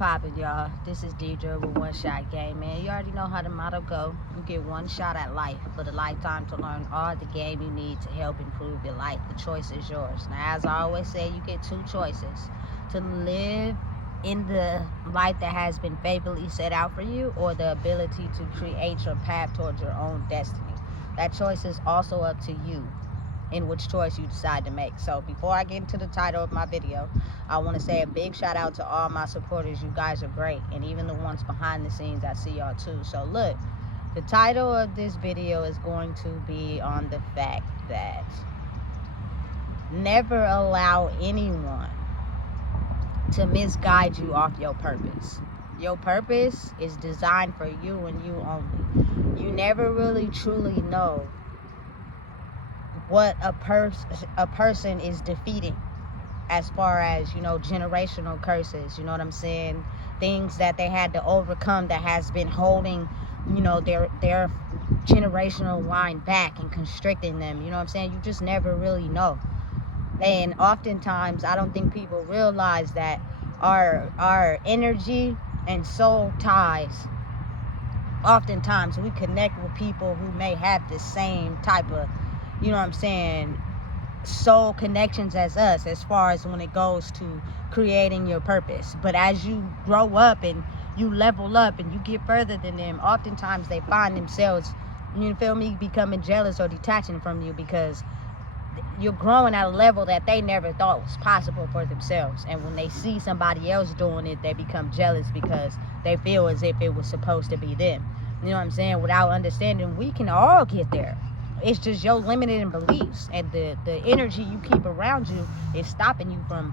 poppin', y'all? This is Deidre with One Shot Game, man. You already know how the motto go. You get one shot at life, but a lifetime to learn all the game you need to help improve your life. The choice is yours. Now, as I always say, you get two choices: to live in the life that has been favorably set out for you, or the ability to create your path towards your own destiny. That choice is also up to you, in which choice you decide to make. So before I get into the title of my video, I want to say a big shout out to all my supporters. You guys are great, and even the ones behind the scenes, I see y'all too. So look, the title of this video is going to be on the fact that never allow anyone to misguide you off your purpose. Your purpose is designed for you and you only. You never really truly know what a person is defeating, as far as, you know, generational curses, you know what I'm saying, things that they had to overcome that has been holding, you know, their generational line back and constricting them. You know what I'm saying? You just never really know. And oftentimes I don't think people realize that our energy and soul ties, oftentimes we connect with people who may have the same type of, you know what I'm saying, soul connections as us, as far as when it goes to creating your purpose. But as you grow up and you level up and you get further than them, oftentimes they find themselves, you feel me, becoming jealous or detaching from you, because you're growing at a level that they never thought was possible for themselves. And when they see somebody else doing it, they become jealous because they feel as if it was supposed to be them. You know what I'm saying? Without understanding, we can all get there. It's just your limited beliefs and the energy you keep around you is stopping you from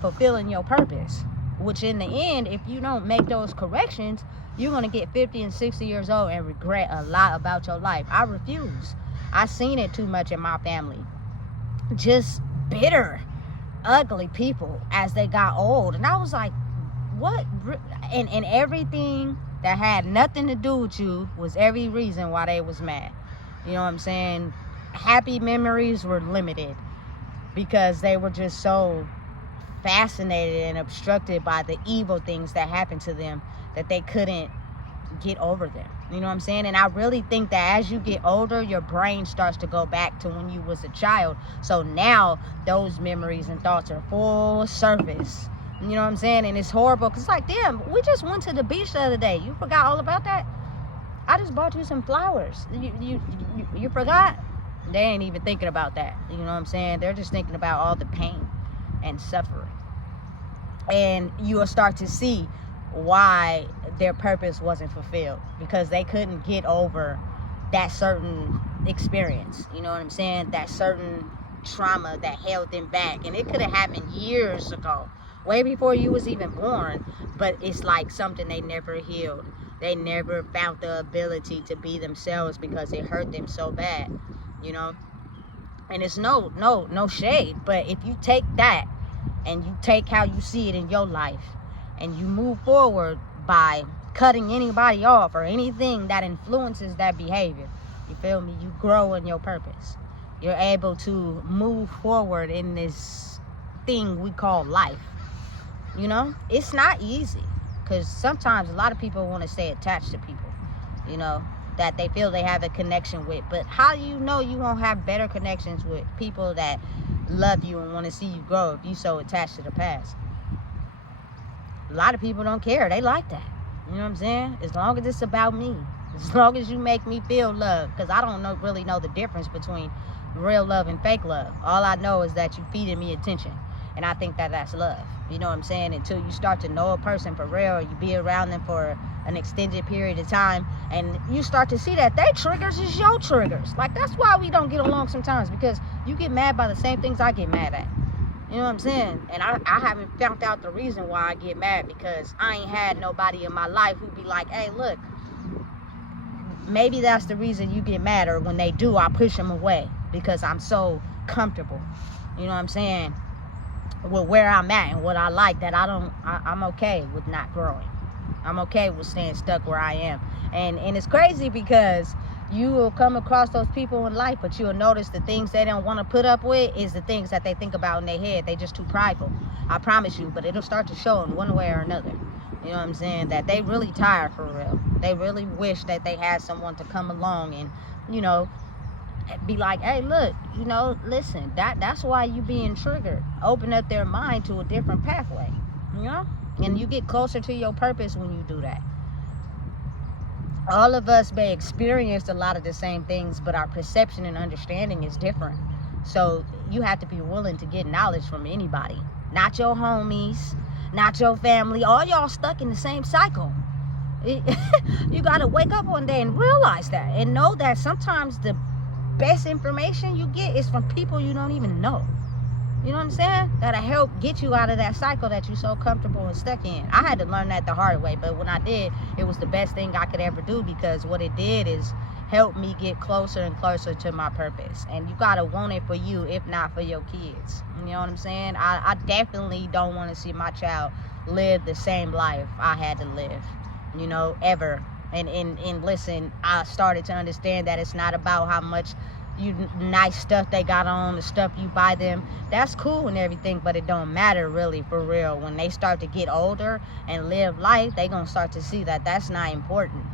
fulfilling your purpose. Which in the end, if you don't make those corrections, you're going to get 50 and 60 years old and regret a lot about your life. I refuse. I seen it too much in my family. Just bitter, ugly people as they got old. And I was like, what? And everything that had nothing to do with you was every reason why they was mad. You know what I'm saying? Happy memories were limited because they were just so fascinated and obstructed by the evil things that happened to them that they couldn't get over them. You know what I'm saying? And I really think that as you get older, your brain starts to go back to when you was a child. So now those memories and thoughts are full surface. You know what I'm saying? And it's horrible because it's like, damn, we just went to the beach the other day. You forgot all about that? I just bought you some flowers. You forgot? They ain't even thinking about that. You know what I'm saying? They're just thinking about all the pain and suffering. And you will start to see why their purpose wasn't fulfilled, because they couldn't get over that certain experience. You know what I'm saying? That certain trauma that held them back. And it could have happened years ago, way before you was even born. But it's like something they never healed. They never found the ability to be themselves because it hurt them so bad, you know? And it's no shade, but if you take that and you take how you see it in your life and you move forward by cutting anybody off or anything that influences that behavior, you feel me? You grow in your purpose. You're able to move forward in this thing we call life. You know, it's not easy. Because sometimes a lot of people want to stay attached to people, you know, that they feel they have a connection with. But how do you know you won't have better connections with people that love you and want to see you grow if you so attached to the past? A lot of people don't care. They like that. You know what I'm saying? As long as it's about me. As long as you make me feel love. Because I don't really know the difference between real love and fake love. All I know is that you feeding me attention. And I think that that's love. You know what I'm saying? Until you start to know a person for real, you be around them for an extended period of time, and you start to see that their triggers is your triggers. Like, that's why we don't get along sometimes, because you get mad by the same things I get mad at. You know what I'm saying? And I haven't found out the reason why I get mad, because I ain't had nobody in my life who be like, hey, look, maybe that's the reason you get mad. Or when they do, I push them away because I'm so comfortable. You know what I'm saying? With where I'm at and what I like, that I'm okay with not growing. I'm okay with staying stuck where I am. And it's crazy because you will come across those people in life, but you'll notice the things they don't want to put up with is the things that they think about in their head. They just too prideful. I promise you, but it'll start to show in one way or another. You know what I'm saying? That they really tired for real. They really wish that they had someone to come along and, you know, be like, hey, look, you know, listen, that's why you being triggered. Open up their mind to a different pathway, you know? And you get closer to your purpose when you do that. All of us may experience a lot of the same things, but our perception and understanding is different. So you have to be willing to get knowledge from anybody. Not your homies, not your family. All y'all stuck in the same cycle. You got to wake up one day and realize that. And know that sometimes the best information you get is from people you don't even know. You know what I'm saying? That'll help get you out of that cycle that you're so comfortable and stuck in. I had to learn that the hard way, but when I did, it was the best thing I could ever do, because what it did is help me get closer and closer to my purpose. And you gotta want it for you, if not for your kids. You know what I'm saying? I definitely don't want to see my child live the same life I had to live, you know, ever. And listen, I started to understand that it's not about how much nice stuff they got on, the stuff you buy them. That's cool and everything, but it don't matter really, for real. When they start to get older and live life, they gonna start to see that that's not important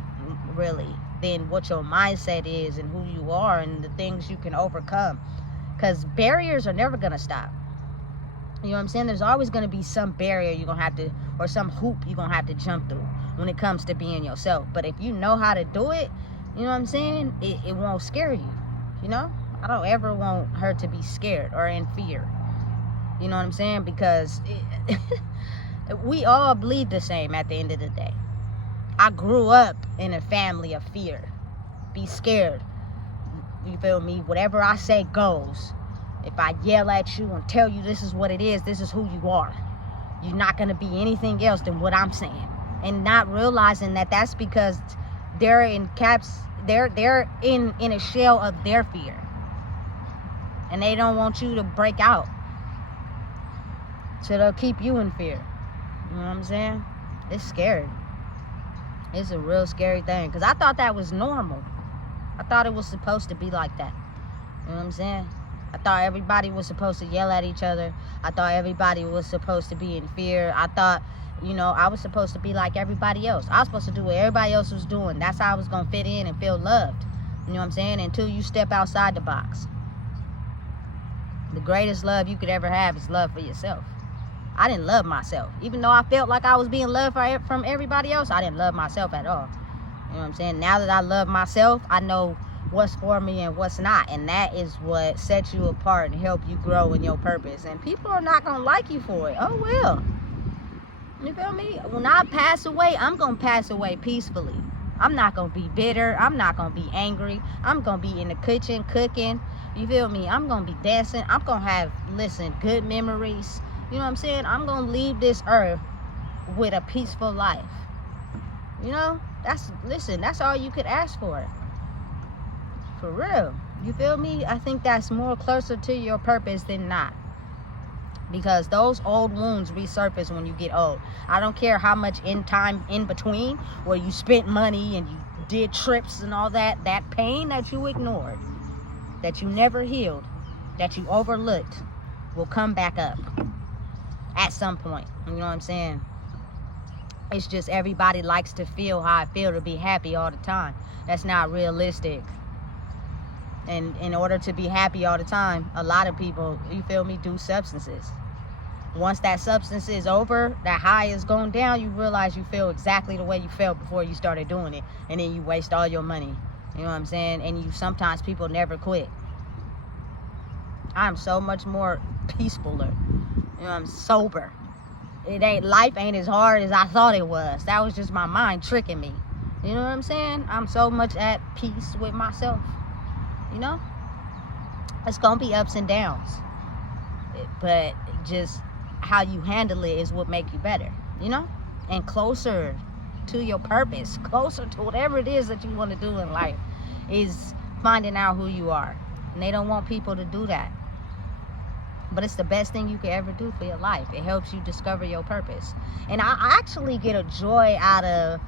really, than what your mindset is and who you are and the things you can overcome. Because barriers are never gonna stop. You know what I'm saying? There's always gonna be some barrier you're gonna have to, or some hoop you're gonna have to jump through when it comes to being yourself. But if you know how to do it, you know what I'm saying, it won't scare you. You know, I don't ever want her to be scared or in fear. You know what I'm saying? Because we all bleed the same at the end of the day. I grew up in a family of fear. Be scared. You feel me? Whatever I say goes. If I yell at you and tell you this is what it is, this is who you are. You're not going to be anything else than what I'm saying. And not realizing that that's because they're in they're in a shell of their fear, and they don't want you to break out, so they'll keep you in fear. You know what I'm saying? It's scary. It's a real scary thing, because I thought that was normal. I thought it was supposed to be like that. You know what I'm saying? I thought everybody was supposed to yell at each other. I thought everybody was supposed to be in fear. I thought, you know, I was supposed to be like everybody else. I was supposed to do what everybody else was doing. That's how I was going to fit in and feel loved. You know what I'm saying? Until you step outside the box. The greatest love you could ever have is love for yourself. I didn't love myself. Even though I felt like I was being loved from everybody else, I didn't love myself at all. You know what I'm saying? Now that I love myself, I know what's for me and what's not. And that is what sets you apart and help you grow in your purpose. And people are not going to like you for it. Oh, well. You feel me? When I pass away, I'm going to pass away peacefully. I'm not going to be bitter. I'm not going to be angry. I'm going to be in the kitchen cooking. You feel me? I'm going to be dancing. I'm going to have, good memories. You know what I'm saying? I'm going to leave this earth with a peaceful life. You know? That's all you could ask for. For real. You feel me? I think that's more closer to your purpose than not. Because those old wounds resurface when you get old. I don't care how much time in between where you spent money and you did trips and all that. That pain that you ignored, that you never healed, that you overlooked, will come back up at some point. You know what I'm saying? It's just everybody likes to feel how I feel, to be happy all the time. That's not realistic. And in order to be happy all the time, a lot of people, you feel me, do substances. Once that substance is over, that high is going down, you realize you feel exactly the way you felt before you started doing it. And then you waste all your money. You know what I'm saying? And sometimes people never quit. I'm so much more peacefuler. You know, I'm sober. Life ain't as hard as I thought it was. That was just my mind tricking me. You know what I'm saying? I'm so much at peace with myself. You know? It's going to be ups and downs. But just how you handle it is what make you better, you know? And closer to your purpose, closer to whatever it is that you want to do in life, is finding out who you are. And they don't want people to do that. But it's the best thing you could ever do for your life. It helps you discover your purpose. And I actually get a joy out of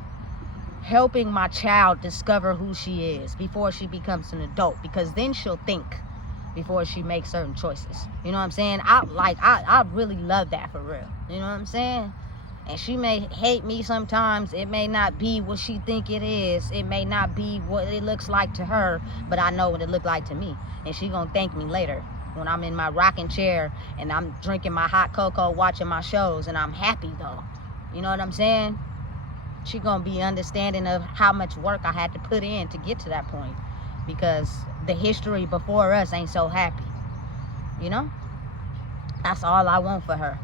helping my child discover who she is before she becomes an adult, because then she'll think before she makes certain choices. You know what I'm saying? I really love that, for real. You know what I'm saying? And she may hate me sometimes. It may not be what she think it is. It may not be what it looks like to her, but I know what it looked like to me. And she gonna thank me later when I'm in my rocking chair and I'm drinking my hot cocoa, watching my shows, and I'm happy though. You know what I'm saying? She gonna be understanding of how much work I had to put in to get to that point, because the history before us ain't so happy. You know? That's all I want for her.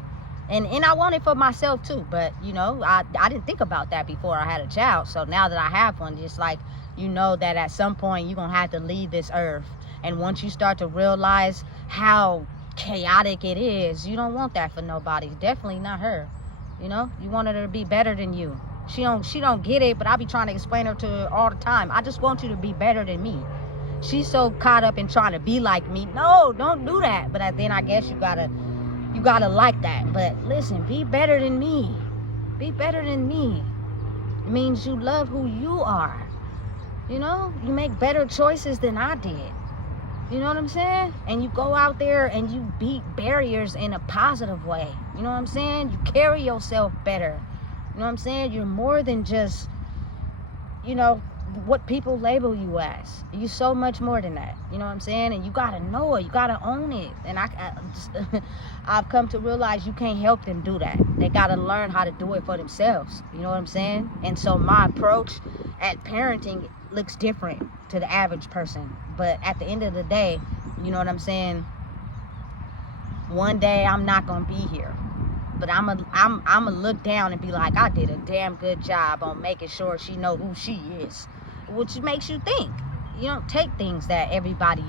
And I want it for myself too, but you know, I didn't think about that before I had a child. So now that I have one, just like, you know that at some point you're gonna have to leave this earth. And once you start to realize how chaotic it is, you don't want that for nobody. Definitely not her. You know, you want her to be better than you. She don't get it, but I be trying to explain her to her all the time. I just want you to be better than me. She's so caught up in trying to be like me. No, don't do that. But then I guess you gotta like that. But listen, be better than me. Be better than me. It means you love who you are. You know, you make better choices than I did. You know what I'm saying? And you go out there and you beat barriers in a positive way. You know what I'm saying? You carry yourself better. You know what I'm saying? You're more than just, you know, what people label you as. You're so much more than that. You know what I'm saying? And you gotta know it. You gotta own it. And I've come to realize you can't help them do that. They gotta learn how to do it for themselves. You know what I'm saying? And so my approach at parenting looks different to the average person. But at the end of the day, you know what I'm saying? One day I'm not gonna be here. But I'm a look down and be like, I did a damn good job on making sure she know who she is. Which makes you think. You don't take things that everybody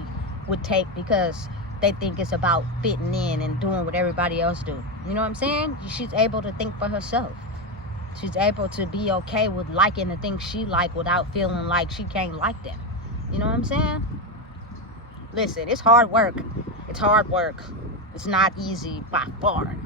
would take because they think it's about fitting in and doing what everybody else do. You know what I'm saying? She's able to think for herself. She's able to be okay with liking the things she like without feeling like she can't like them. You know what I'm saying? Listen, it's hard work. It's hard work. It's not easy by far.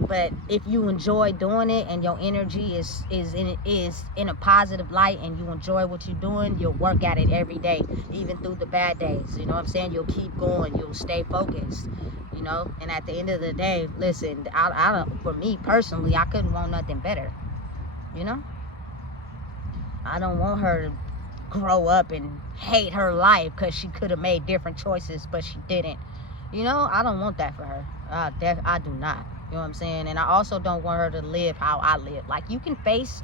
But if you enjoy doing it and your energy is in a positive light and you enjoy what you're doing, you'll work at it every day, even through the bad days. You know what I'm saying? You'll keep going. You'll stay focused. You know, and at the end of the day, listen, I don't, for me personally, I couldn't want nothing better. You know, I don't want her to grow up and hate her life because she could have made different choices, but she didn't. You know, I don't want that for her. I do not. You know what I'm saying? And I also don't want her to live how I live. Like, you can face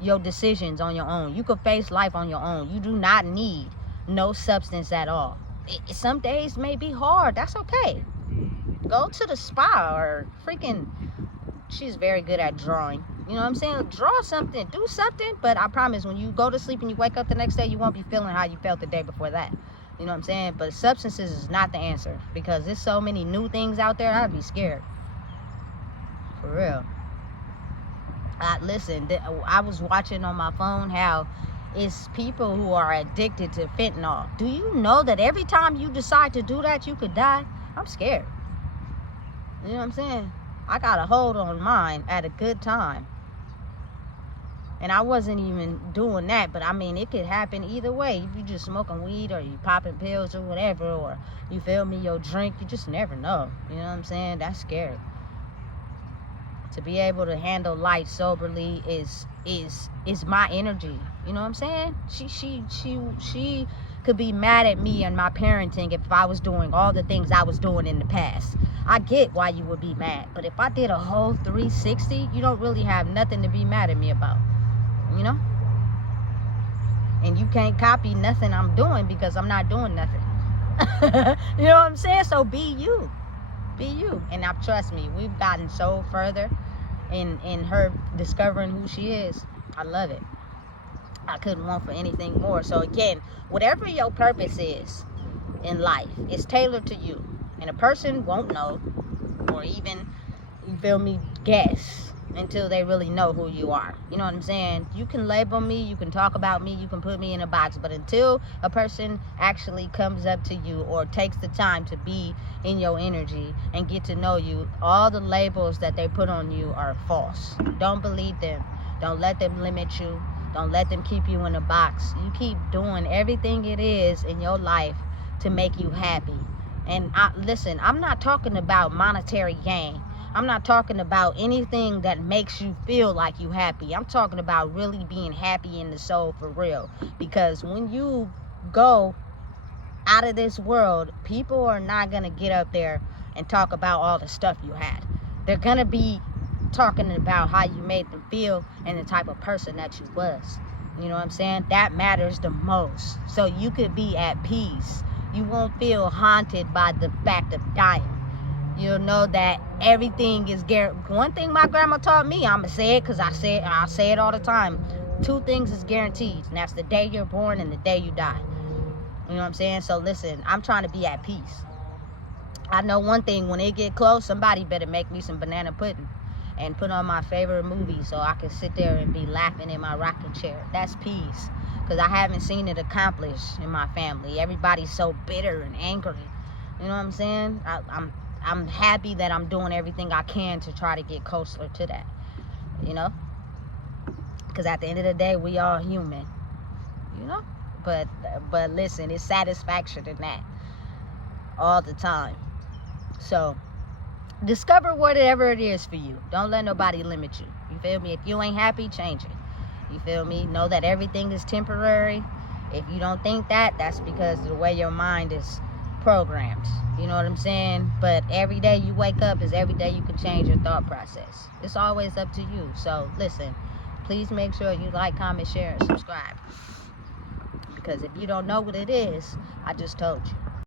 your decisions on your own. You can face life on your own. You do not need no substance at all. Some days may be hard. That's okay. Go to the spa or freaking... She's very good at drawing. You know what I'm saying? Draw something. Do something. But I promise, when you go to sleep and you wake up the next day, you won't be feeling how you felt the day before that. You know what I'm saying? But substances is not the answer. Because there's so many new things out there, I'd be scared. For real. Listen, I was watching on my phone how it's people who are addicted to fentanyl. Do you know that every time you decide to do that, you could die? I'm scared. You know what I'm saying? I got a hold on mine at a good time. And I wasn't even doing that, but I mean, it could happen either way. If you just smoking weed or you popping pills or whatever, or you feel me, your drink, you just never know. You know what I'm saying? That's scary. To be able to handle life soberly is my energy. You know what I'm saying? She could be mad at me and my parenting if I was doing all the things I was doing in the past. I get why you would be mad, but if I did a whole 360, you don't really have nothing to be mad at me about. You know? And you can't copy nothing I'm doing because I'm not doing nothing. You know what I'm saying? So be you. Be you. And now trust me, we've gotten so further in her discovering who she is. I love it. I couldn't want for anything more. So again, whatever your purpose is in life, it's tailored to you. And a person won't know, or even, you feel me, guess until they really know who you are. You know what I'm saying? You can label me, you can talk about me, you can put me in a box, but until a person actually comes up to you or takes the time to be in your energy and get to know you, all the labels that they put on you are false. Don't believe them. Don't let them limit you. Don't let them keep you in a box. You keep doing everything it is in your life to make you happy. And listen, I'm not talking about monetary gain. I'm not talking about anything that makes you feel like you happy. I'm talking about really being happy in the soul for real. Because when you go out of this world, people are not going to get up there and talk about all the stuff you had. They're going to be talking about how you made them feel and the type of person that you was. You know what I'm saying? That matters the most. So you could be at peace. You won't feel haunted by the fact of dying. You'll know that everything is guaranteed. One thing my grandma taught me, I'ma say it because I say it all the time. 2 things is guaranteed, and that's the day you're born and the day you die. You know what I'm saying? So listen, I'm trying to be at peace. I know one thing, when it get close, somebody better make me some banana pudding and put on my favorite movie so I can sit there and be laughing in my rocking chair. That's peace. Because I haven't seen it accomplished in my family. Everybody's so bitter and angry. You know what I'm saying? I'm happy that I'm doing everything I can to try to get closer to that. You know? Because at the end of the day, we all human. You know? But listen, it's satisfaction in that all the time. So discover whatever it is for you. Don't let nobody limit you. You feel me? If you ain't happy, change it. You feel me? Know that everything is temporary. If you don't think that, that's because of the way your mind is programmed. You know what I'm saying? But every day you wake up is every day you can change your thought process. It's always up to you. So listen, please make sure you like, comment, share, and subscribe. Because if you don't know what it is, I just told you.